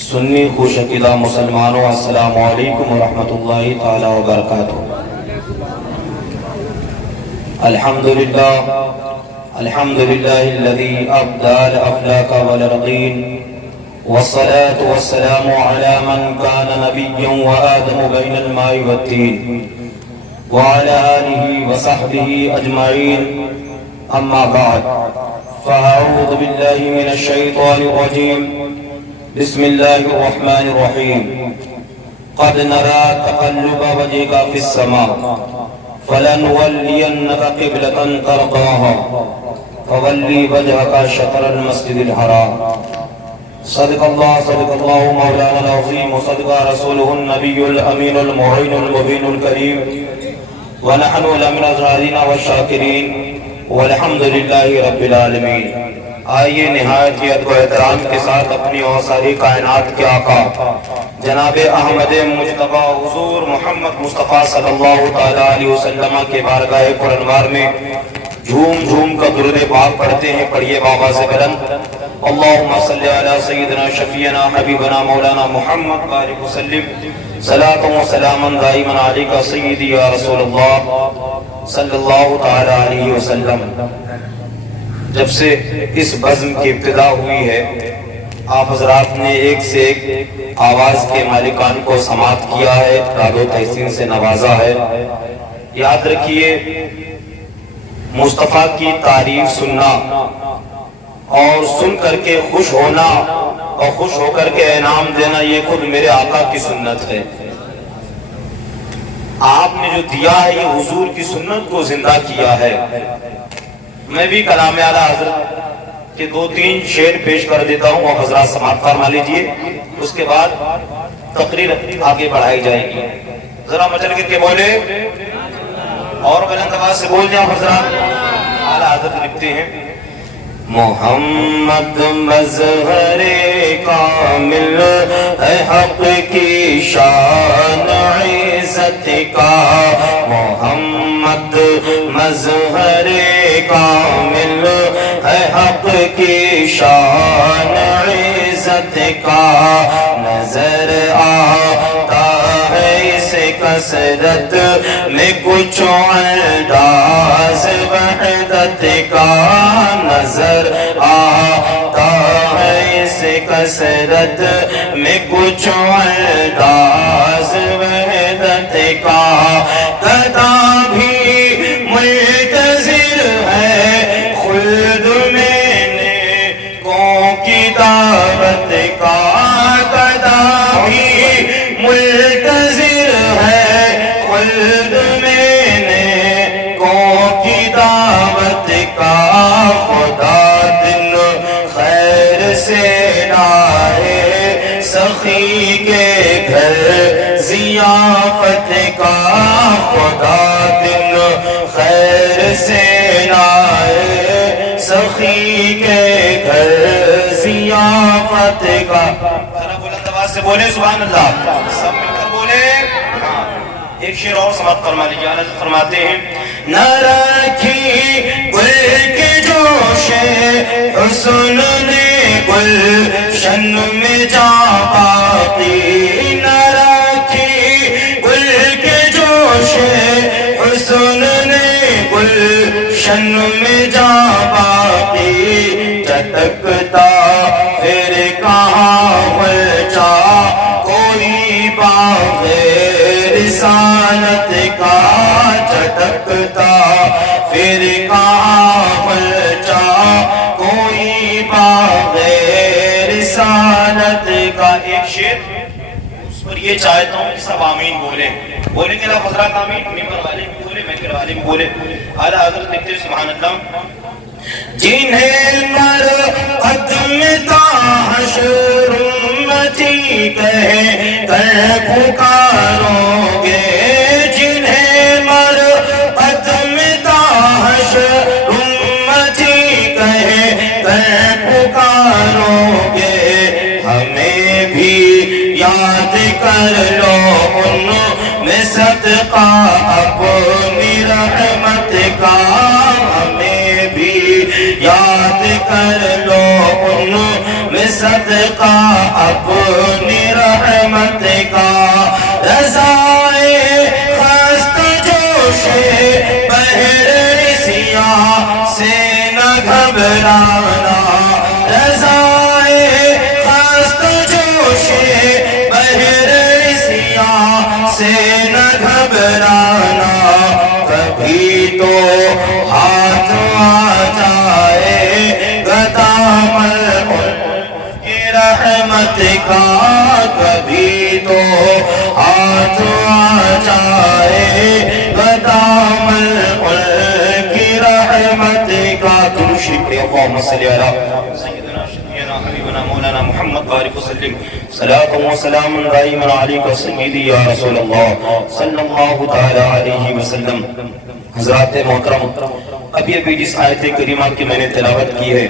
سنی خوش عقیدہ مسلمانوں، السلام علیکم ورحمۃ اللہ تعالی وبرکاتہ۔ الحمدللہ الذی ابدى الافلاک والارضین، والصلاة والسلام على من كان نبيا وآدم بين الماء والطين، وعلى آله وصحبه أجمعين، أما بعد، فأعوذ بالله من الشيطان الرجيم، بسم الله الرحمن الرحيم۔ قد نرى تقلب وجهك في السماء فلنولينك قبلة ترضاها فولي وجهك شطر المسجد الحرام۔ صدق اللہ مولانا العظیم، وصدق رسولہ النبی الامین المعین المبین الکریم، ونحن لمن الذاکرین والشاکرین، والحمدللہ رب العالمین۔ آئیے نہایت ہی ادب و احترام کے ساتھ اپنی اور ساری کائنات کے آقا جناب احمد مجتبی حضور محمد مصطفیٰ صلی اللہ تعالیٰ علیہ وسلم کے بارگاہ قرآنوار میں جھوم جھوم کا درود پاک پڑھتے ہیں۔ پڑھیے بابا سے بلند، اللہم صلی علی سیدنا شفیعنا حبیبنا مولانا محمد بارک وسلم، صلاۃ و سلاما دائما علیکہ سیدی یا رسول اللہ صلی اللہ تعالی علیہ وسلم۔ جب سے اس بزم کی ابتدا ہوئی ہے، آپ حضرات نے ایک سے ایک آواز کے مالکان کو سماعت کیا ہے، راد و تحسین سے نوازا ہے۔ یاد رکھیے، مصطفیٰ کی تعریف سننا اور سن کر کے خوش ہونا اور خوش ہو کر کے انعام دینا، یہ خود میرے آقا کی سنت ہے۔ آپ نے جو دیا ہے یہ حضور کی سنت کو زندہ کیا ہے۔ میں بھی کلام اعلیٰ حضرت کے 2-3 شعر پیش کر دیتا ہوں اور حضرات سماعت فرما لیجئے، اس کے بعد تقریر آگے بڑھائی جائے گی۔ ذرا مچل کے بولے اور بلند آواز سے بول جائیں حضرات۔ اعلیٰ حضرت لکھتے ہیں، محمد مظہر کامل ہے حق کی شان عزت کا، محمد مظہر کامل ہے حق کی شان عزت کا، نظر آتا ہے اس کثرت میں کچھ انداز وحدت کا، نظر آتا ہے اس کثرت میں کچھ انداز وحدت کا، گدا بھی منتظر ہے خلد میں نیکوں کی دعوت کا، گدا بھی منتظر ہے خلد میں نیکوں کی دعوت کا، خدا دن خیر سے لائے سخی کے گھر ضیافت کا، خدا دن خیر سے لائے سخی کے گھر ضیافت کا۔ ذرا بلند آواز سے بولے سبحان اللہ، سب مل کر بولے۔ ایک شعر اور سماعت فرما لیجیے۔ اعلیٰ حضرت فرماتے ہیں، نہ رکھی گل کے جوش حسن نے گلشن میں جا باقی، نہ رکھی گل کے جوش حسن نے گلشن میں جا باقی، چٹکتا پھر کہاں بچا کوئی باغ رسالت کا، چٹکتا پھر کہاں بچا کوئی باغ رسالت کا۔ ایک شعر اس پر یہ چاہتا ہوں کہ سب آمین بولے، بولیں گے آپ حضرات آمین؟ ممبر والے بھی بولے، محفل والے بھی بولے۔ اعلیٰ حضرت لکھتے ہیں سبحان اللہ، جنہیں پر قدم تا حشر امتی کہے کر پکارو گے، جنہیں مر قدم تا حشر امتی کہے کر پکارو گے، ہمیں بھی یاد کر لو ان میں صدقہ اپنی رحمت کا، ہمیں بھی یاد کر لو ان صدقہ اپنی رحمت کا رضائے خست جوش بحر سیاہ سے نہ گھبرانا رضائے خست جوش بحر سیاہ سے نہ گھبرانا کبھی تو ہاتھ آ جائے گا دامن کی رحمت کا کبھی تو ہاتھ آ جائے گا دامن کی رحمت کا درود شریف پڑھیں اللہم صلی علی سیدنا شفیعنا حبیبنا مولانا محمد بارک وسلم صلاۃ و سلام دائما علیک سیدی یا رسول اللہ صلی اللہ تعالی علیہ وسلم۔ حضرات محترم، ابھی جس آیت کریمہ کی میں نے تلاوت کی ہے،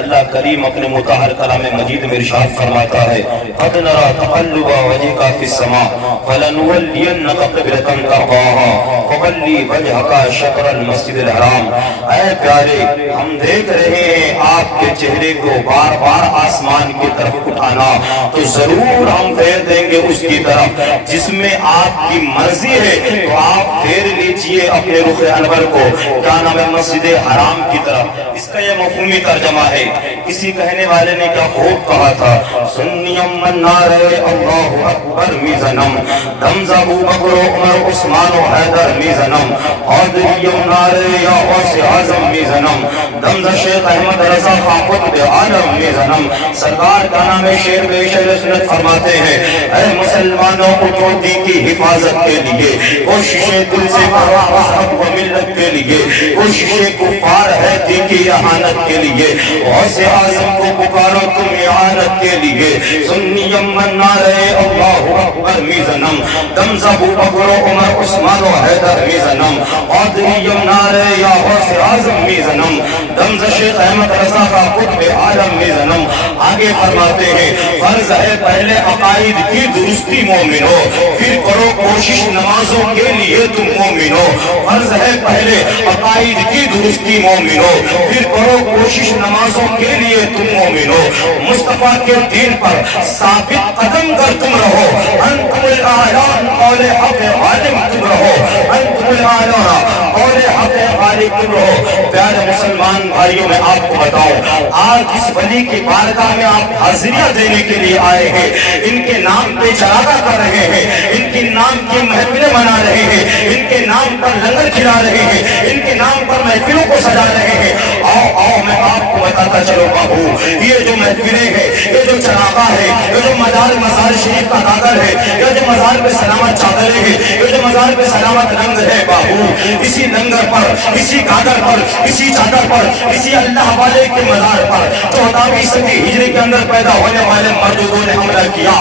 اللہ کریم اپنے مطہر کلام مجید میں ارشاد فرماتا ہے قَدْ نَرَى تَقَلُّبَ وَجْهِكَ فِي السَّمَاءِ فَلَنُوَلِّيَنَّكَ قِبْلَةً تَرْضَاهَا فَوَلِّ وَجْهَكَ شَطْرَ الْمَسْجِدِ الْحَرَامِ۔ اے پیارے، ہم دیکھ رہے ہیں آپ کے چہرے کو بار بار آسمان کی طرف اٹھانا، تو ضرور ہم پھیر دیں گے اس کی طرف جس میں آپ کی مرضی ہے، تو آپ پھیر لیجئے اپنے رخ انور کو، کیا نام ہے، مسجد حرام کی طرف۔ اس کا یہ مفہومی ترجمہ ہے۔ کسی کہنے والے نے کیا خوب کہا تھا، سنیم من نعرے اللہ اکبر میزنم دمز ابو بکر و عمر عثمان و حیدر میزنم قادریم نعرے یا غوث اعظم میزنم دمز شیخ احمد رضا خان قطب عالم میزنم۔ سرکار کا نام شیر بے شیر سنت فرماتے ہیں، اے مسلمانوں کو چوٹی کی حفاظت کے لیے کوشش دل سے کرو مذہب و ملت کے لیے، کوشش کفار ہے دین کی احانت کے لیے، غوث اعظم کو پکارو تم اعانت کے لیے۔ سنیم من نعرے اللہ اکبر میزنم دمز ابو بکر و عمر عثمان و حیدر میزنم قادریم نعرے یا غوث اعظم میزنم دمز شیخ احمد رضا کا قطب عالم میزنم۔ آگے فرماتے ہیں، فرض ہے پہلے عقائد کی درستی مومنو، پھر کرو کوشش نمازوں کے لیے تم مومنو۔ فرض ہے پہلے عقائد کی درستی مومنو، پھر کرو کوشش نمازوں کے لیے تم مومنو۔ مصطفیٰ کے دین پر ثابت قدم کر تم رہو، انتم الاعلان قول حق غالب تم رہو، انتم الاعلان قول حق غالب تم رہو۔ پیارے مسلمان بھائیوں، میں آپ کو بتاؤں، آج اس ولی کی بارگاہ میں آپ حاضریاں دینے کے لیے آئے ہیں، ان کے نام پہ چراغاں کر رہے ہیں، ان کے نام کی محفلیں منا رہے ہیں، ان کے نام پر لنگر کھلا رہے ہیں، ان کے نام پر محفلوں کو سجا رہے ہیں۔ آؤ آؤ میں آپ کو بتاتا چلو بابو، یہ جو محفلیں ہیں، یہ جو چراغاں ہے، یہ جو مزار شریف کا دادر ہے، یہ جو مزار پہ سلامت چادریں ہیں، یہ جو مزار پہ سلامت رنگ ہے بابو، اسی لنگر پر، اسی گادر پر، اسی چادر پر، اسی اللہ والے کے مزار پر 14ویں صدی ہجری کے اندر پیدا ہونے والے مردودوں نے حملہ کیا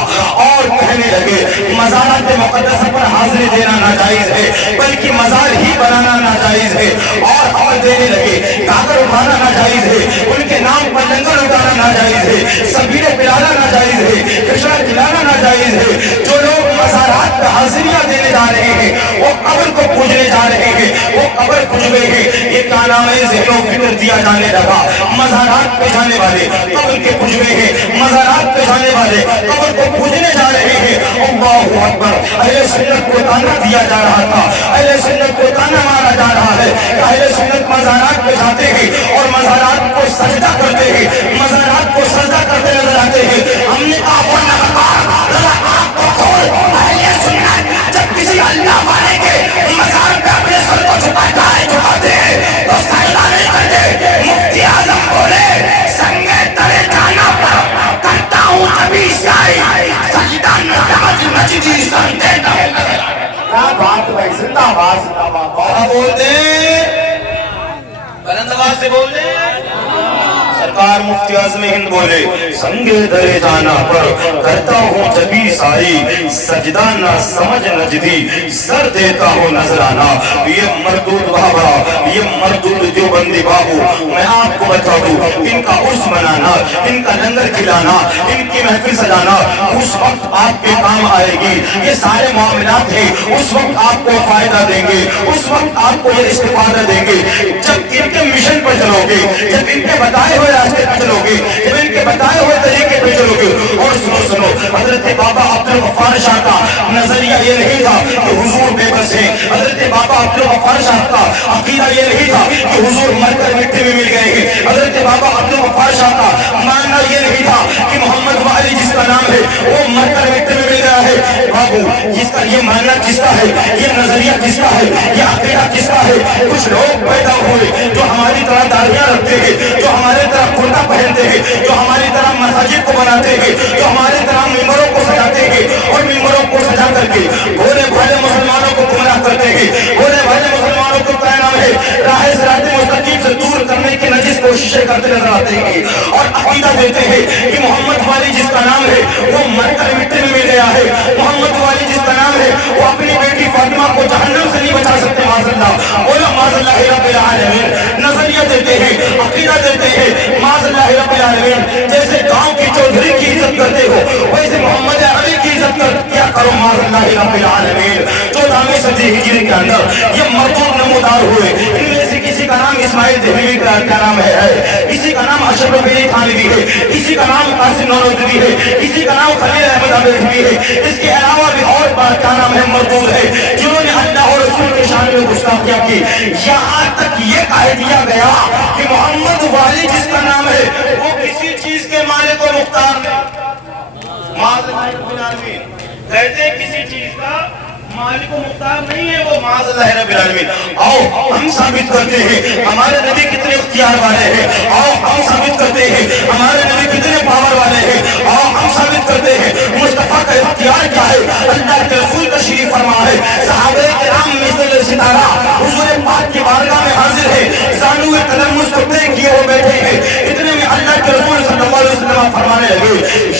اور کہنے لگے مزارات مقدسہ پر حاضری دینا ناجائز ہے، بلکہ مزار ہی بنانا ناجائز ہے، اور دینے لگے گاگر اٹھانا ناجائز ہے، ان کے نام پر لنگر اٹھانا ناجائز ہے، سبیلے پلانا ناجائز ہے، کشا کھلانا ناجائز ہے۔ جو لوگ مزارات پہ حاضریاں دینے جا رہے ہیں، وہ قبر کو پوجنے جا رہے ہیں، وہ قبر پوج گئے ہیں۔ یہ کیا نام ہے، ذہن و فکر دیا جانے لگا، مزارات پہ جانے والے قبر کے پوج گئے ہیں، مزارات پہ جانے والے قبر کو پوجنے جا رہے ہیں۔ اللہ اکبر، اہل سنت کو تانا دیا جا رہا تھا، اہل سنت کو تانا مارا جا رہا ہے کہ اہل سنت مزارات پہ جاتے ہیں اور مزارات کو سجدہ کرتے ہیں، مزارات کو سجدہ کرتے نظر آتے ہیں۔ ہم نے کہا اہل سنت جب کسی اللہ والے کے مزار پہ اپنے سر کو جھکاتے ہیں تو سجدہ نہیں کرتے۔ مفتی اعظم بولے سنگے ترے جانا پر کرتا ہوں کبھی شاہی سجدہ نجدی سنتے کیا بات بھائی، زندہ آواز بول دے، بلند آواز سے بول دے۔ سرکار مفتی اعظم ہند بولے سنگے درے جانا پر کرتا ہوں جبی ساری سجدہ نہ سمجھ نجدی سر دیتا ہوں نظرانہ۔ یہ مردود بابا، یہ مردود جو بندی بابو، میں آپ کو بتا دوں ان کا عرس منانا، ان کا لنگر کھلانا، ان کی محفل سجانا اس وقت آپ کے کام آئے گی۔ یہ سارے معاملات ہیں، اس وقت آپ کو فائدہ دیں گے، اس وقت آپ کو یہ استفادہ دیں گے جب ان کے مشن پر چلو گے، جب ان کے بتائے ہوئے راستے پہ چلو گے، جب ان کے بتائے ہوئے طریقے پہ چلو گے۔ اور سنو حضرت بابا عبدالغفار شاہ کا نظریہ یہ نہیں تھا کہ حضور بے بس ہیں، حضرت بابا عبدالغفار شاہ کا عقیدہ یہ نہیں تھا کہ حضور مر کر مٹی میں مل گئے ہیں، حضرت بابا عبدالغفار شاہ کا ماننا یہ نہیں تھا کہ محمد والی جس کا نام ہے وہ مر کر مٹی میں مل گیا ہے۔ بابو جس کا یہ ماننا جس کا ہے، یہ نظریہ جس کا ہے، یہ عقیدہ جس کا ہے، کچھ لوگ پیدا ہوئے جو ہماری طرح داڑیاں رکھتے ہیں، جو ہمارے طرح کرتا پہنتے ہیں، جو ہماری طرح مساجد کو بناتے ہیں، جو ہماری طرح ممبروں کو سجاتے ہیں اور ممبروں کو سجا کر کے بھولے بھالے مسلمانوں کو گمراہ کرتے ہیں، بھولے بھالے مسلمانوں کو کیا نام ہے راہ صراط مستقیم سے دور کرنے کی نجس کوششیں کرتے نظر آتے ہیں اور عقیدہ دیتے ہیں کہ محمد والی جس کا نام ہے وہ مر کر مٹی میں مل گیا ہے، محمد والی جس کا نام ہے وہ اپنی بیٹی فاطمہ کو جہنم سے نہیں بچا سکتے، معاذ اللہ، بولو معاذ اللہ رب العالمین۔ نظریہ دیتے ہیں، عقیدہ دیتے ہیں، معاذ اللہ رب العالمین۔ جیسے گاؤں کی چودھری کی عزت کرتے ہو ویسے محمد علی کی عزت کیا کرو، معاذ اللہ رب العالمین۔ 14ویں صدی ہجری کے اندر یہ مردود نمودار ہوئے، ان میں سے کسی کا نام اسماعیل دہلوی کا نام ہے، کسی کا نام اشرف بن تھانوی ہے، کسی کا نام قاسم نانوتوی ہے، کسی کا نام خلیل احمد عبیدوی ہے، اس کے علاوہ بھی اور بار کیا نام ہے مردود ہے، جنہوں نے اللہ اور رسول کے شان میں گستاخیاں کی۔ یہاں تک یہ کہہ دیا گیا کہ محمد والی جس کا نام ہے وہ کسی چیز کے مالک و مختار نہیں، معاذ اللہ رب العالمین، کہتے ہیں کسی چیز کا مالک و مختار نہیں ہے وہ، معاذ اللہ رب العالمین۔ آؤ ہم ثابت کرتے ہیں ہمارے نبی کتنے اختیار والے ہیں، آؤ ہم ثابت کرتے ہیں ہمارے نبی کتنے پاور والے ہیں، آؤ ہم ثابت کرتے ہیں مصطفیٰ کا اختیار کیا ہے۔ اللہ کے رسول تشریف فرما ہے، صحابہ کرام مثل ستارہ حضور پاک کی بارگاہ میں حاضر ہے، زانو قدم مستقبل کیے وہ بیٹھے ہیں، اتنے میں اللہ کے رسول صلی اللہ علیہ وسلم فرمانے لگے،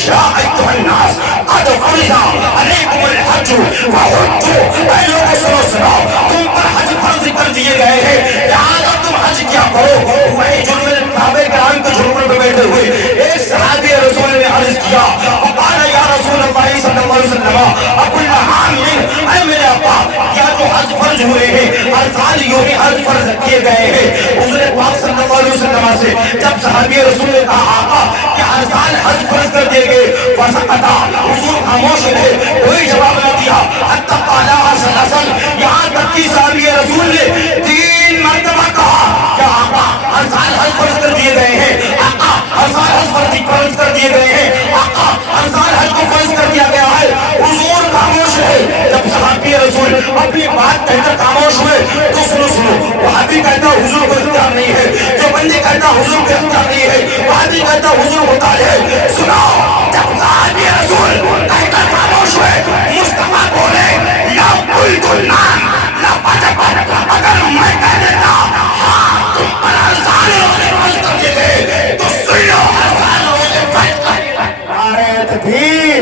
یا ایھا الناس قد فرض علیکم الحج فحجوا، اے لوگوں سنو، تم پر حج فرض کر دیے گئے ہیں، لہذا تم حج کیا کرو۔ وہی جنوب صحابہ کرام کے جنوب پہ بیٹھے ہوئے ایک صحابی رسول نے عرض کیا، وقال یا رسول اللہ صلی اللہ علیہ وسلم اکل عام، اے میرے آقا کیا جو حج فرض ہوئے ہیں ہر سال یوں ہی حج فرض کیے گئے ہیں؟ حضور پاک صلی اللہ علیہ وسلم سے جب صحابی رسول نے کہا آقا کہ ہر سال حج فرض کر دیے گئے، فسکتا، حضور خاموش رہے، کوئی جواب نہ دیا، حتی قالها ثلاثا، یہاں تک کہ صحابی رسول نے 3 مرتبہ کہا کہ آقا ہر سال حج فرض کر دیے گئے ہیں، آقا ہر سال حج فرض کر دیے گئے ہیں، آقا ہر سال حج کو فرض کر دیا گیا ہے۔ حضور خاموش رہے، جب صحابی رسول اپنی بات کہہ کر خاموش ہوئے تو سنو، وہابی کہتا حضور کو اختیار نہیں ہے، جو بندی کہتا حضور کو اختیار نہیں ہے، وہابی کہتا حضور ہوتا ہے۔ سنو، جب صحابی رسول کہہ کر خاموش ہوئے، مصطفیٰ بولے، لو قلت النام لوجبت، اگر میں کہہ دیتا ہاں تم پر ہر سال روزے فرض کر دیے گئے تو سن لو، ہر سال روزے فرض کر دیے گئے۔ نعرہ تکبیر،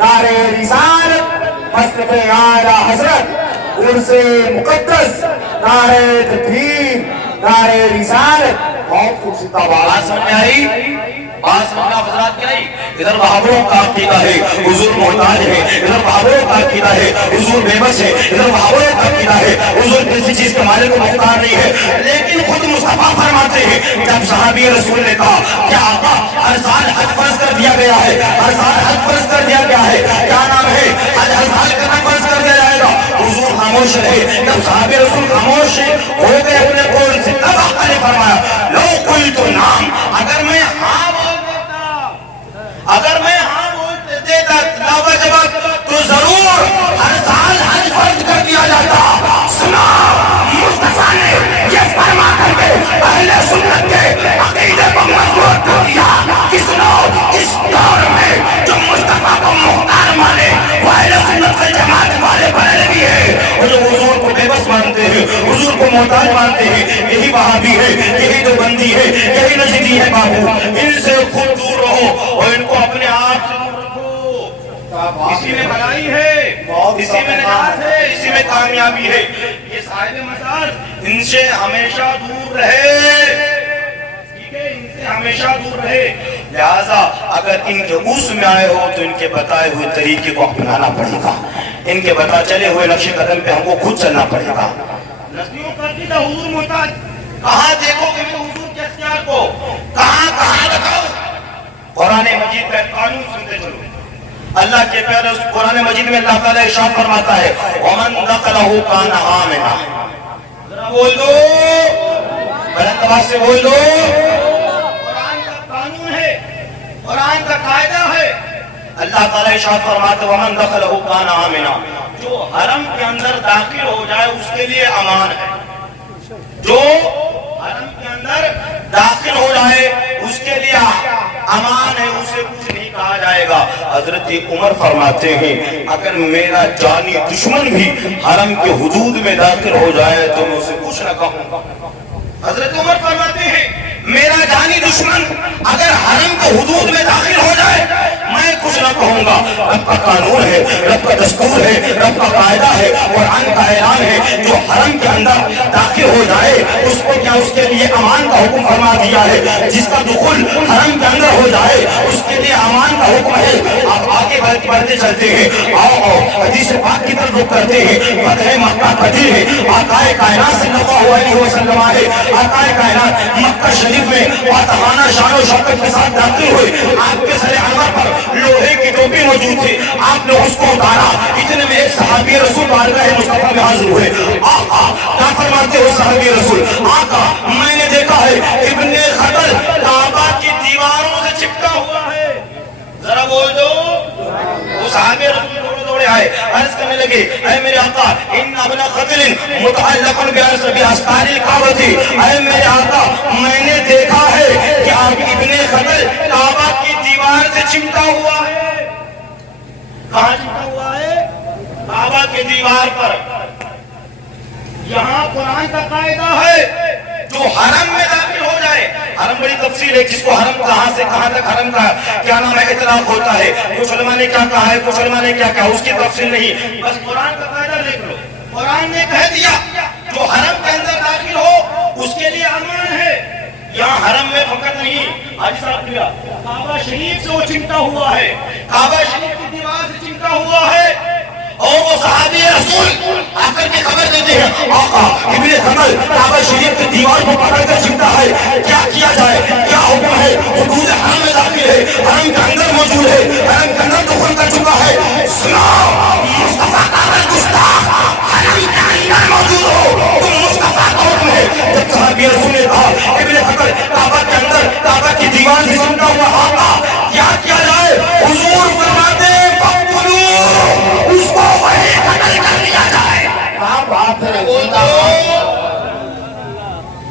نعرہ رسالت، مسلک اعلیٰ حضرت، عرص مقدس، نعرہ تکبیر، نعرہ رسالت۔ بہت خوبصورت آواز سمجھ میں آئی؟ بات سمجھنا حضرات کی نہیں، ادھر بہادروں کا عقیدہ ہے حضور محتاج ہے، ادھر بہادروں کا عقیدہ ہے حضور بے بس ہے، ادھر بہادروں کا عقیدہ ہے حضور کسی چیز کے مالک کو محتاج نہیں ہے۔ لیکن خود مصطفیٰ فرماتے ہیں جب صحابی رسول نے کہا کیا آقا ہر سال حج فرض کر دیا گیا ہے، ہر سال حج فرض کر دیا گیا ہے، کیا نام ہے حج ہر سال کرنا فرض کر دیا جائے گا؟ حضور خاموش رہے، جب صحابی رسول خاموش ہو گئے اپنے قول سے، تب آقا نے فرمایا لو قلت نام، اگر میں ہاں بول دیتا لاوجبت تو ضرور ہر سال حج فرض کر دیا جاتا۔ سنا، مصطفیٰ نے یہ فرما کر کے اہل سنت کے عقیدے کو مضبوط کر دیا کہ سنو، اس دور میں جو مصطفیٰ کو مختار مانے وہ اہل سنت والجماعت والے بنے بھی ہے، وہ جو حضور کو بے بس مانتے ہیں، حضور کو محتاج مانتے ہیں، یہی وہابی ہے، یہی دیوبندی ہے، یہی نجدی ہے۔ بابو ان سے خود دور رہو اور ان کو اپنے آپ سے دور رکھو، اسی میں بھلائی ہے، اسی میں نجات ہے، اسی میں کامیابی ہے۔ یہ صاحب مزار ان سے ہمیشہ دور رہے، ٹھیک ہے، ان سے ہمیشہ دور رہے۔ لہذا اگر ان کے اوس میں آئے ہو تو ان کے بتائے ہوئے طریقے کو اپنانا پڑے گا، ان کے بتا چلے ہوئے نقش قدم پہ ہم کو خود چلنا پڑے گا۔ نسلیوں کا عقیدہ حضور محتاج، کہاں دیکھو کہ میں حضور کے اختیار کو کہاں کہاں بتاؤ؟ قرآن مجید کا قانون سنتے چلو. اللہ کے پیارے قرآن مجید میں اللہ تعالیٰ ارشاد فرماتا ہے وَمَن دَخَلَهُ كَانَ آمِنًا. ذرا بول دو، بلند آواز سے بول دو. قرآن کا قانون ہے، قرآن کا قاعدہ ہے. اللہ تعالیٰ ارشاد فرماتا ہے وَمَن دَخَلَهُ كَانَ آمِنًا. جو حرم کے اندر داخل ہو جائے اس کے لیے امان ہے. جو حرم کے اندر داخل ہو جائے اس کے لیے امان ہے، اسے کچھ نہیں کہا جائے گا. حضرت عمر فرماتے ہیں اگر میرا جانی دشمن بھی حرم کے حدود میں داخل ہو جائے تو میں اسے کچھ نہ کہوں گا. حضرت عمر فرماتے ہیں میرا جانی دشمن اگر حرم کے حدود میں داخل ہو جائے میں کچھ نہ کہوں گا. رب کا قانون ہے، رب کا دستور ہے، رب کا قاعدہ ہے، قرآن کا اعلان ہے. جو حرم کے اندر داخل ہو جائے اس کو کیا اس کے لیے امان کا حکم فرما دیا ہے. جس کا دخول حرم کے اندر ہو جائے اس کے لیے امان کا حکم ہے. آپ آگے بڑھتے چلتے ہیں. آؤ حدیث پاک کی طرف رخ کرتے ہیں. فتح مکہ قدیر ہے. آقا کائنات صلی اللہ علیہ وسلم آئے. آقا کائنات مکہ شریف میں فاتحانہ شان و شوکت کے ساتھ داخل ہوئے. آپ کے سر انور پر لوہے کی ٹوپی موجود تھی. آپ نے اس کو اتارا. اتنے میں ایک صحابی رسول بارگاہ مصطفیٰ میں حاضر ہوئے. آقا کیا فرماتے ہو صحابی رسول؟ آقا میں نے دیکھا ہے ابن خطل کعبہ کی دیواروں سے چپکا ہوا ہے. ذرا بول دو. وہ صحابی رسول دوڑے دوڑے آئے، عرض کرنے لگے اے میرے آقا ان ابن خطل متعلق بأستار الکعبہ. اے میرے آقا میں نے دیکھا ہے کہ آپ ابن خطل کعبہ کی دیوار سے چمٹا ہوا ہے. کہاں چمٹا ہوا ہے؟ کعبہ کی دیوار پر. یہاں قرآن کا قاعدہ ہے جو حرم میں داخل ہو جائے. حرم بڑی تفصیل ہے، کس کو حرم کہاں سے کہاں تک حرم کا کیا نام ہے اطلاق ہوتا ہے. کچھ علماء نے کیا کہا ہے، کچھ علماء نے کیا کہا، اس کی تفصیل نہیں. بس قرآن کا قاعدہ دیکھ لو. قرآن نے کہہ دیا جو حرم کے اندر داخل ہو اس کے لیے امان ہے. یہاں حرم میں فقط نہیں، حاجی صاحب لیا کعبہ شریف سے وہ چمٹا ہوا ہے. کعبہ شریف کی دیوار سے چمٹا ہوا ہے. اور وہ صحابی رسول آ کر کے خبر دیتے ہیں آقا ابن خطل کعبہ شریف کی دیوار کو پکڑ کر چمٹا ہے. کیا کیا جائے، کیا حکم ہے؟ حدود حرم میں داخل ہے، حرم کے اندر موجود ہے، حرم کے اندر دخول کر چکا ہے. سنو مصطفیٰ کا اگر گستاخ حرم کے اندر موجود ہو تو مصطفیٰ کا حکم ہے. جب صحابی رسول نے کہا ابن خطل کعبہ کے اندر کعبہ کی دیوار سے چمٹا ہوا، آقا کیا کیا جائے؟ حضور فرماتے اس کو وہی قتل کر دیا جائے. کہاں بات ہے؟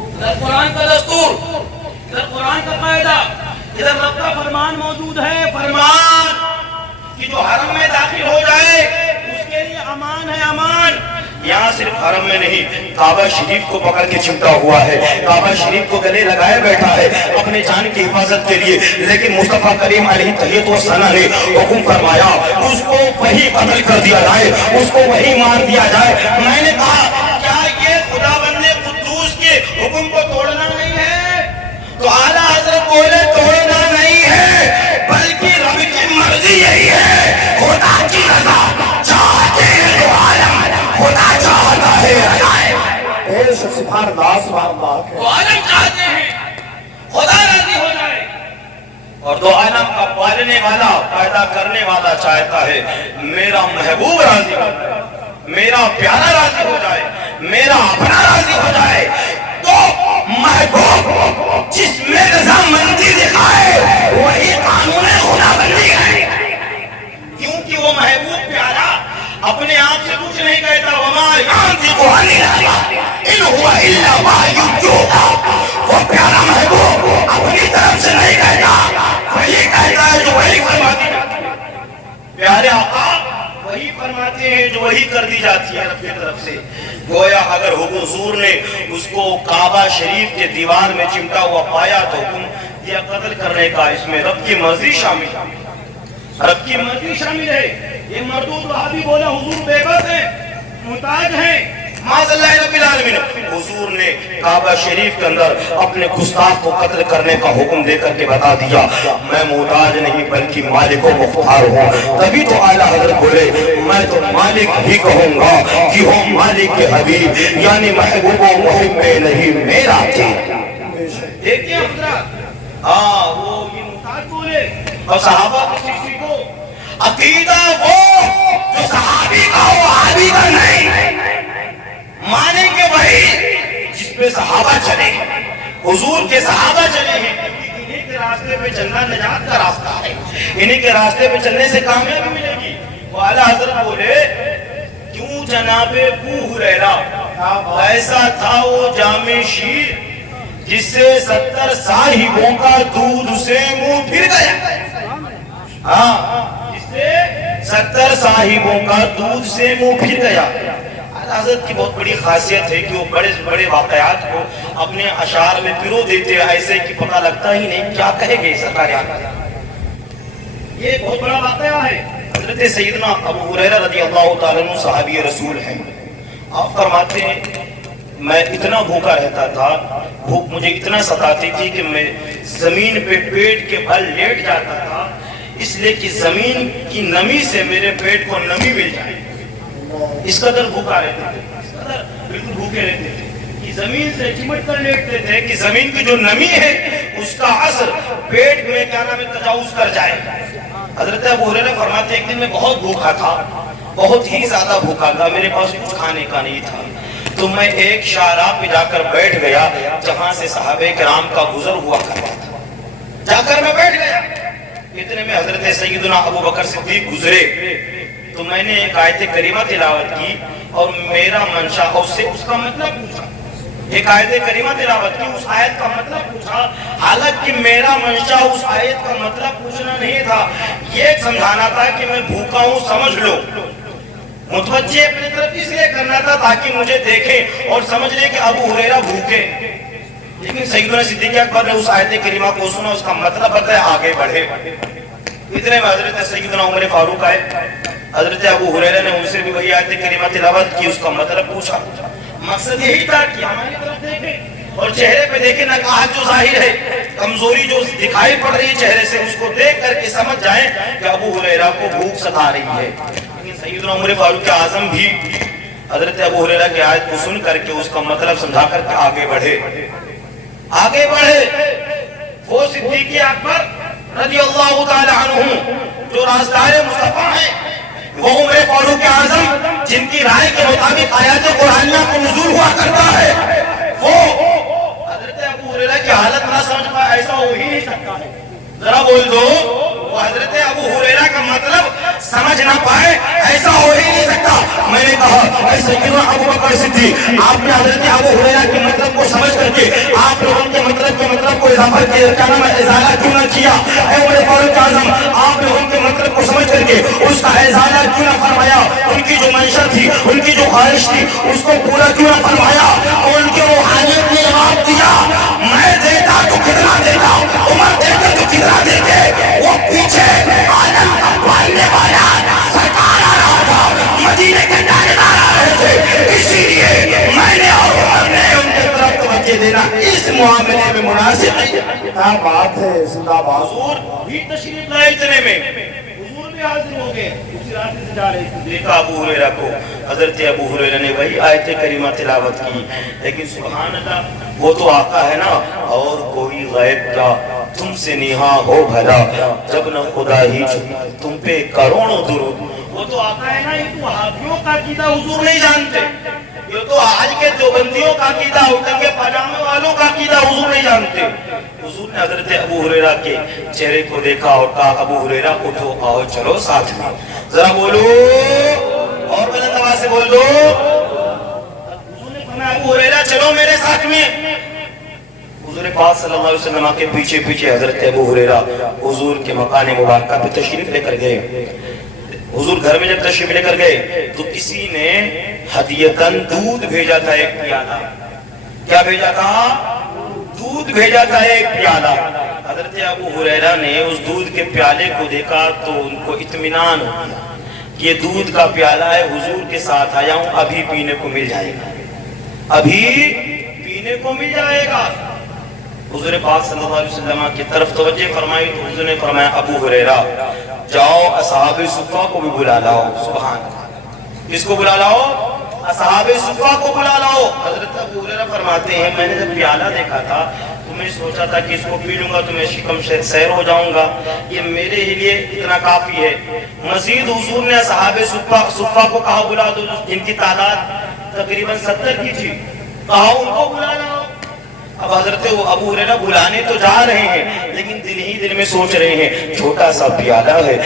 ادھر قرآن کا دستور، ادھر قرآن کا قاعدہ، ادھر رب کا فرمان موجود ہے. فرمان کہ جو حرم میں داخل ہو جائے اس کے لیے امان ہے. امان یہاں صرف حرم میں نہیں، کعبہ شریف کو پکڑ کے چمٹا ہوا ہے، کعبہ شریف کو گلے لگائے بیٹھا ہے اپنے جان کی حفاظت کے لیے. لیکن مصطفیٰ کریم علیہ تحیت و ثنا نے حکم فرمایا اس کو وہی قتل کر دیا جائے، اس کو وہی مار دیا جائے. میں نے کہا کیا یہ خدا بند قدوس کے حکم کو توڑنا نہیں ہے؟ تو اعلیٰ حضرت بولے توڑنا نہیں ہے بلکہ رب کی مرضی یہی ہے. خدا کی رضا چاہتے ہیں تو عالم خدا چاہتا ہے تو عالم چاہتے ہیں خدا راضی ہو جائے. اور دو عالم کا پالنے والا پیدا کرنے والا چاہتا ہے میرا محبوب راضی ہو جائے، میرا پیارا راضی ہو جائے، میرا اپنا راضی ہو جائے. تو محبوب جس میں رضامندی دکھائے وہی قانون خدا بندی ہے. کیونکہ وہ محبوب پیارا اپنے آپ سے کچھ نہیں کہتا. وما ينطق عن الهوى ان هو الا وحی یوحی. وہ پیارا محبوب اپنی طرف سے نہیں کہتا، وہی کہتا ہے جو وہی فرماتی ہے. پیارے آقا وہی فرماتے ہیں جو وہی کر دی جاتی ہے رب کی طرف سے. گویا اگر حضور نے اس کو کعبہ شریف کے دیوار میں چمٹا ہوا پایا تو حکم دیا قتل کرنے کا. اس میں رب کی مرضی شامل ہے، رب کی مرضی شامل ہے. یہ مردود وہابی بولا حضور بے بس ہیں، محتاج ہیں. معاذ اللہ رب العالمین. حضور نے کعبہ شریف کے اندر اپنے گستاخ کو قتل کرنے کا حکم دے کر کے بتا دیا میں محتاج نہیں بلکہ مالک و مختار ہوں. تبھی تو اعلیٰ حضرت بولے میں تو مالک ہی کہوں گا کہ ہو مالک کے حبیب یعنی محبوب و محب نہیں میرا تھی. دیکھیں حضرات ہاں وہ یہ محتاج بولے اور صحابہ کسی کو عقیدہ وہ جو صحابی کا ہو عابی کا نہیں مانیں گے وہی جس پہ صحابہ چلے حضور کے صحابہ چلے ہیں، انہیں کے راستے پہ چلنا نجات کا راستہ ہے، انہیں کے راستے پہ چلنے سے کامیابی ملے گی۔ وہ اعلیٰ حضرت بولے کیوں جناب ابو ہریرہ ایسا تھا وہ جامع شیر جس سے 70 صاحبوں کا دودھ سے منہ پھر گیا، ہاں جس سے 70 صاحبوں کا دودھ سے منہ پھر گیا۔ حضرت کی بہت بڑی خاصیت ہے کہ وہ بڑے بڑے واقعات کو اپنے اشعار میں پرو دیتے ہیں، ایسے کہ پتہ لگتا ہی نہیں کیا کہے گے سرکار آقا۔ یہ بہت بڑا واقعہ ہے۔ حضرت سیدنا ابو ہریرہ رضی اللہ تعالیٰ عنہ صحابی رسول ہیں، آپ فرماتے ہیں میں اتنا بھوکا رہتا تھا، بھوک مجھے اتنا ستاتی تھی کہ میں زمین پہ پیٹ کے بل لیٹ جاتا تھا، اس لیے کہ زمین کی نمی سے میرے پیٹ کو نمی مل جائے، اس قدر بھوکا رہتے تھے، اس قدر بالکل بھوکے رہتے تھے کہ زمین سے چمٹ کر لیٹتے تھے کہ زمین کی جو نمی ہے اس کا اثر پیٹ میں کیا نام ہے تجاوز کر جائے۔ حضرت ابو ہریرہ فرماتے ایک دن میں بہت بھوکا تھا، بہت ہی زیادہ بھوکا تھا، میرے پاس کچھ کھانے کا نہیں تھا، تو میں ایک شاہراہ پہ جا کر بیٹھ گیا جہاں سے صحابہ کرام کا گزر ہوا کرتا تھا، جا کر میں بیٹھ گیا۔ اتنے میں حضرت سیدنا ابو بکر صدیق گزرے تو میں نے ایک آیت کریمہ تلاوت کی اور میرا منشا اس سے اس کا مطلب پوچھا، ایک آیت کریمہ تلاوت کی، اس آیت کا مطلب پوچھا، حالانکہ میرا منشا اس آیت کا مطلب پوچھنا نہیں تھا، یہ سمجھانا تھا کہ میں بھوکا ہوں سمجھ لو، متوجہ اپنی طرف اس لیے کرنا تھا تاکہ مجھے دیکھیں اور سمجھ لیں کہ ابو ہریرہ بھوکے۔ لیکن سیدنا صدیق اکبر نے اس آیت کریمہ کو سنا، اس کا مطلب بتایا، آگے بڑھے۔ اتنے میں حضرت سیدنا عمر فاروق آئے، حضرت ابو ہریرہ نے ان سے بھی وہی آیت کریمہ تلاوت کی، اس کا مطلب پوچھا۔ مقصد یہی تھا کہ ہماری طرف دیکھیں اور چہرے پہ دیکھیں، نقاہت جو ظاہر ہے، کمزوری جو دکھائی پڑ رہی ہے چہرے سے، اس کو دیکھ کر کے سمجھ جائیں کہ ابو ہریرہ کو بھوک ستا رہی ہے۔ سیدنا عمر فاروق اعظم بھی حضرت ابو ہریرہ کی آیت کو سن کر کے اس کا مطلب سمجھا کر کے آگے بڑھے۔ آگے بڑھے وہ صدیق اکبر رضی اللہ تعالی عنہ جو رازدار مصطفیٰ ہیں، وہ عمر فاروق اعظم جن کی رائے کے مطابق آیات قرآنیہ کو نزول ہوا کرتا ہے، وہ حضرت ابو ہریرہ کی حالت نہ سمجھ پائے، ایسا ہو ہی نہیں سکتا ہے، ذرا بول دو، وہ حضرت ابو ہریرہ کا مطلب سمجھ نہ پائے، ایسا ہو ہی نہیں سکتا۔ میں نے کہا اے سیدنا ابو بکر صدیق، آپ نے حضرت ابو ہریرہ کے مطلب کو سمجھ کر کے آپ لوگوں کے مطلب کو اضافہ کیا، کیا نام ہے ازالہ کیوں نہ کیا؟ اے عمر فاروق اعظم، آپ لوگوں کے مطلب کو سمجھ کر کے اس کا ازالہ کیوں نہ فرمایا؟ ان کی جو منشا تھی، ان کی جو خواہش تھی، اس کو پورا کیوں نہ فرمایا؟ اور ان کے روحانیت نے جواب دیا، میں دیتا تو کتنا دیتا، عمر دیتا تو کتنا دیتے، وہ پیچھے عالم کا پالنے والا سرکار آ رہا تھا، مدینے کے تاجدار آ رہے تھے، اسی لیے میں نے اور عمر نے ان کے طرف توجہ دینا اس معاملے میں مناسب ہے۔ کیا بات ہے، زندہ باد۔ حضور بھی تشریف لائے اتنے میں، حضور بھی حاضر ہو گئے، اسی راستے سے جا رہے تھے، دیکھا ابو ہریرہ کو، حضرت ابو ہریرہ نے وہی آیت کریمہ تلاوت کی، لیکن سبحان اللہ وہ تو آقا ہے نا، اور کوئی غیب کیا تم سے نہاں ہو بھلا، جب نہ خدا ہی تم پہ کروڑوں درود۔ وہ تو آقا ہے نا، یہ تو وہابیوں کا عقیدہ حضور نہیں جانتے، یہ تو آج کے دیوبندیوں کا عقیدہ، اٹنگے پاجامے والوں کا عقیدہ حضور نہیں جانتے۔ حضور نے حضرت ابو ہریرہ کے چہرے کو دیکھا اور کہا ابو ہریرہ اٹھو آؤ چلو ساتھ میں، ذرا بولو اور بلند آواز سے بول دو۔ حضور نے فرمایا ابو ہریرہ چلو میرے ساتھ میں۔ حضور پاک صلی اللہ علیہ وسلم کے پیچھے پیچھے حضرت ابو ہریرہ حضور کے مکان مبارکہ پہ تشریف لے کر گئے۔ حضور گھر میں جب تشریف لے کر گئے تو کسی نے ہدیتاً دودھ بھیجا تھا ایک پیالہ، کیا بھیجا تھا؟ دودھ بھیجا تھا ایک پیالہ۔ حضرت ابو ہریرہ نے اس دودھ کے پیالے کو دیکھا تو ان کو اطمینان ہو گیا کہ یہ دودھ کا پیالہ ہے، حضور کے ساتھ آیا ہوں، ابھی پینے کو مل جائے گا، ابھی پینے کو مل جائے گا۔ حضور پاک صلی اللہ علیہ وسلم کی طرف توجہ فرمائی تو حضور نے فرمایا ابو ہریرہ جاؤ اصحاب صفہ کو بھی بلا لاؤ۔ سبحان اللہ، کس کو بلا لاؤ؟ اصحاب صفہ کو بلا لاؤ۔ حضرت ابو ہریرہ فرماتے ہیں میں نے جب پیالہ دیکھا تھا تو تو میں سوچا تھا کہ اس کو پی لوں گا تو میں شکم سیر ہو جاؤں گا، یہ میرے ہی لیے اتنا کافی ہے۔ مزید حضور نے اصحاب صفہ کو کہا بلا دو، جن کی تعداد تقریباً 70 کی تھی، کہا ان کو بلانا۔ اب حضرت ابو ہریرہ بلانے تو جا رہے ہیں لیکن دل ہی دل میں سوچ رہے ہیں چھوٹا سا پیالہ ہے،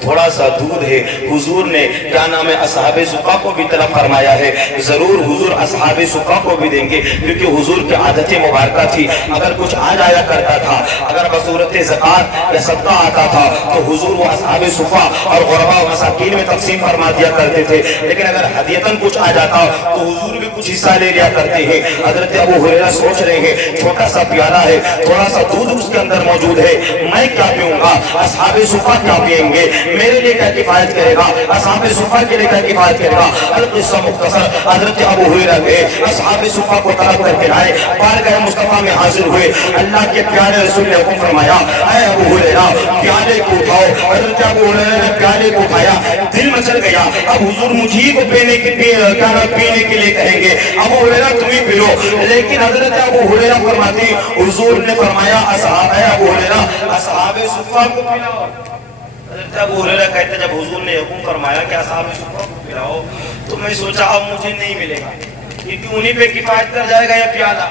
تھوڑا سا دودھ ہے، حضور نے کیا نام ہے اصحاب صفہ کو بھی طلب فرمایا ہے، ضرور حضور اصحاب صفہ کو بھی دیں گے، کیونکہ حضور کی عادت مبارکہ تھی اگر کچھ آ جایا کرتا تھا، اگر بصورت زکوٰۃ یا صدقہ آتا تھا تو حضور وہ اصحاب صفہ اور غرباء و مساکین میں تقسیم فرما دیا کرتے تھے، لیکن اگر ہدیتاً کچھ آ جاتا تو حضور بھی کچھ حصہ لے لیا کرتے ہیں۔ حضرت ابو ہریرہ سوچ رہے ہیں چھوٹا سا پیالہ ہے، تھوڑا سا دودھ اس کے اندر موجود ہے، میں کیا پیوں گا، اصحاب صفہ کیا پئیں گے، میرے لیے کیا کفایت کرے گا، اصحاب صفہ کے لیے کیا کفایت کرے گا۔ القصہ مختصر، حضرت ابو ہریرہ گئے اصحاب صفہ کو طلب کر کے لائے، بارگاہ مصطفیٰ میں حاضر ہوئے، اللہ کے پیارے رسول نے حکم فرمایا اے ابو ہریرہ پیالے کو اٹھاؤ۔ حضرت ابو ہریرہ نے پیالے کو اٹھایا، دل مچل گیا اب حضور مجھے کو پینے کے لیے کہیں گے، ابو ہریرہ تم ہی پی لو، لیکن حضرت ابو ہریرہ فرماتے ہیں حضور نے فرمایا ابو ہریرہ اصحاب صفہ کو پلاؤ۔ حضرت ابو ہریرہ کہتے جب حضور نے حکم فرمایا کہ اصحاب صفہ کو پلاؤ تو میں سوچا اب مجھے نہیں ملے گا کیونکہ انہی پہ کفایت کر جائے گا یہ پیالہ۔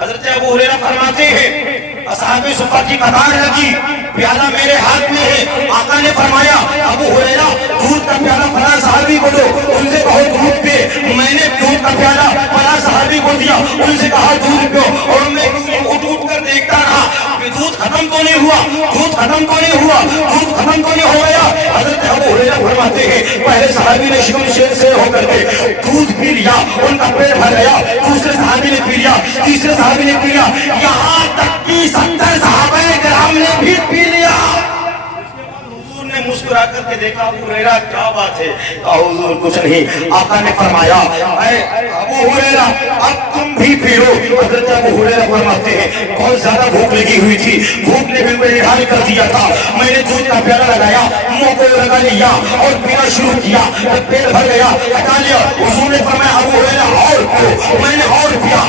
حضرت ابو ہریرہ فرماتے ہیں اصحاب صفہ کی قطار لگی، پیالہ میرے ہاتھ میں ہے، آقا نے فرمایا ابو ہریرہ دودھ کا پیالہ فلاں صحابی کو دو، ان سے کہو دودھ پے، میں نے دودھ کا پیالہ فلاں صحابی کو دیا، ان سے کہا دودھ پیو، اور میں اٹھ کر دیکھتا رہا کہ دودھ ختم تو نہیں ہوا، دودھ ختم تو نہیں ہوا، دودھ ختم تو نہیں ہو گیا۔ حضرت ابو ہریرہ فرماتے ہیں پہلے صحابی نے شکم سے ہو کر کے دودھ پی لیا، ان کا پیٹ بھر گیا، دوسرے صحابی نے پی لیا، تیسرے صحابی نے پی لیا، یہاں تک کہ 70 صحابہ کرام نے بھی پی لیا۔ حضور نے مسکرا کر کے دیکھا ابو ہریرہ کیا بات ہے، کہا حضور کچھ نہیں، آقا نے فرمایا اے ابو ہریرہ اب تم بھی پی لو۔ حضرت ابو ہریرہ فرماتے ہیں بہت زیادہ بھوک لگی ہوئی تھی، بھوک نے بالکل انحال کر دیا تھا، میں نے دودھ کا پیالہ لگایا، منہ کو لگا لیا اور پینا شروع کیا، جب پیٹ بھر گیا ہٹا لیا، حضور نے فرمایا ابو ہریرہ اور پیو، میں نے اور پیا،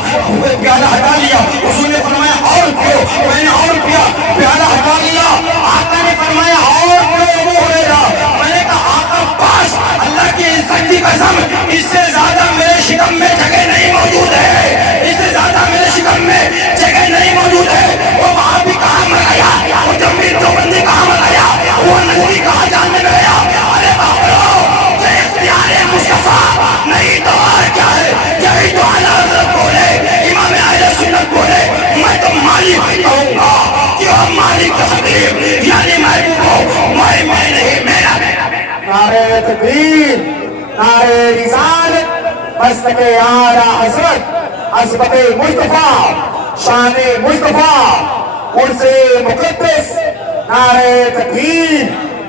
پیالہ ہٹا لیا، حضور نے فرمایا اور پیو، میں نے اور پیا، پیالہ ہٹا لیا، آقا نے فرمایا اور پیو ابو ہریرہ، میں نے کہا آقا بس، اللہ کی عزت کی قسم اس سے زیادہ میرے شکم میں جگہ نہیں موجود ہے، اس سے زیادہ میرے شکم میں جگہ نہیں موجود ہے۔ وہ وہاں بھی کہاں مر گیا، وہ جمعی دیوبندی کہاں مر گیا، وہ نجدی کہاں جانے میں گیا، ارے بابلو یہ اختیار مصطفیٰ نہیں تو اور کیا ہے، یہی تو اعلیٰ حضرت بولے، امام اہل سنت بولے، میں تو مالک کہوں گا کہ وہ مالک کا تقریب یعنی محبوب ہو، میں نہیں میرا۔ نعرہ تکبیر، نعرہ رسالت، مستق اعلیٰ حضرت، عظمت مصطفیٰ، شان مصطفیٰ، عرص مقدس، نعرہ تکبیر،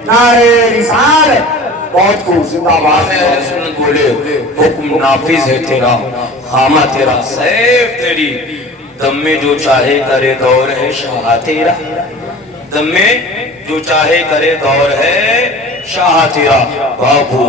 نعرہ رسالت، بہت خوب، زندہ باد۔ سنت بولے حکم نافذ ہے تیرا، خامہ تیرا، سیف تیری، دم میں جو چاہے کرے دور ہے شاہ تیرا، دم میں جو چاہے کرے دور ہے شاہ تیرا۔ بابو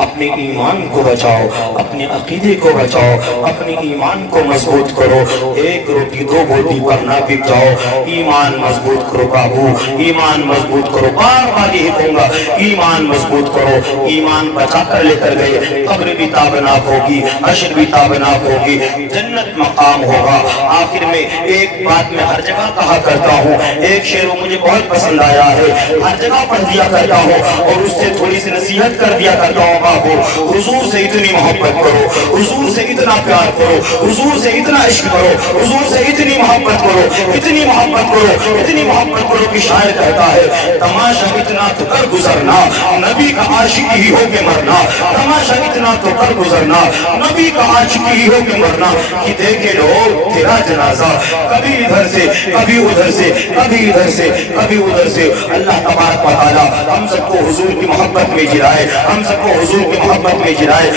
اپنے ایمان کو بچاؤ، اپنے عقیدے کو بچاؤ، اپنے ایمان کو مضبوط کرو، ایک روٹی دو بوٹی پر نہ بک جاؤ، ایمان مضبوط کرو بابو، ایمان مضبوط کرو، بار بار یہی کہوں گا ایمان مضبوط کرو، ایمان بچا کر لے کر گئے، قبر بھی تابناک ہوگی، حشر بھی تابناک ہوگی، جنت مقام ہوگا۔ آخر میں ایک بات میں ہر جگہ کہا کرتا ہوں، ایک شعر مجھے بہت پسند آیا ہے، ہر جگہ پڑھ دیا کرتا ہوں اور اس سے تھوڑی سی نصیحت کر دیا کرتا ہوں بابو، حضور سے اتنی محبت کرو، حضور سے اتنا پیار کرو، حضور سے اتنا عشق کرو، حضور سے اتنی محبت کرو، اتنی محبت کرو، اتنی محبت کرو کہ شاعر کہتا ہے تماشا اتنا تو کر گزرنا، نبی کا عاشق ہی ہو کے مرنا، تماشا اتنا تو کر گزرنا، نبی کا عاشق ہی ہو کے مرنا، کہ دیکھے لوگ تیرا جنازہ کبھی ادھر سے کبھی ادھر سے کبھی ادھر سے کبھی ادھر سے۔ اللہ تبارک و تعالی ہم سب کو حضور کی محبت میں جلائے، ہم سب کو حضور کی محبت میں جلائے۔